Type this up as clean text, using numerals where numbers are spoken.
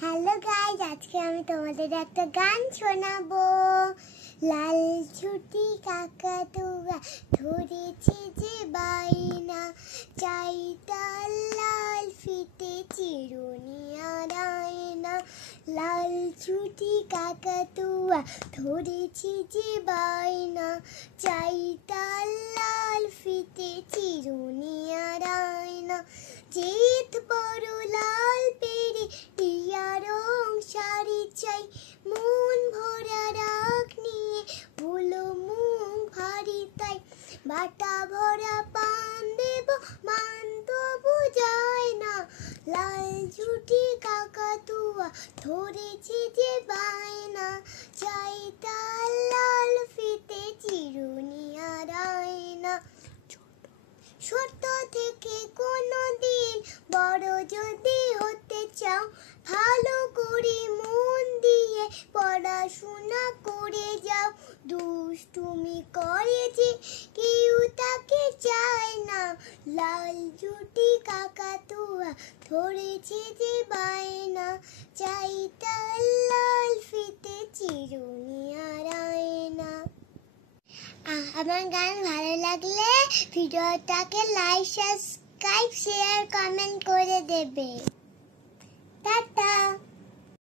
Hello guys, আজকে আমি তোমাদের একটা গান শোনাবো। লাল ছুটি কাকাতুয়া ধরেছে যে বাইনা, চাইটা লাল ফিতে চিরুনি আর আয়না। লাল ছুটি কাকাতুয়া ধরেছে যে বাইনা, চাইটা লাল ফিতে চিরুনি আর আয়না। চিত বড় লাল পেরে টিয়া রং শাড়ি চাই, মন ভরা রাগ নিয়ে ভুলো মুখ ভারী তাই। বাটা ভরা পান দেব মান তবু যায় না, লাল ছুটি কাকাতুয়া ধরেছে যে বায়না, চাই তার লাল ফিতে চিরুনি আর আয়না। ছোট থেকে কোনো দিন বড় যদি হতে চাও, ভালো করে মন দিয়ে পড়াশোনা করে যাও। দুষ্টুমি করে যে কেউ তাকে চায় না, লাল ছুটি কাকাতুয়া ধরেছে যে বায়না, চাই তার লাল ফিতে চিরুনি আর আয়না। আমার গান ভালো লাগলে ভিডিওটাকে লাইক, সাবস্ক্রাইব, শেয়ার, কমেন্ট করে দেবে। টাটা।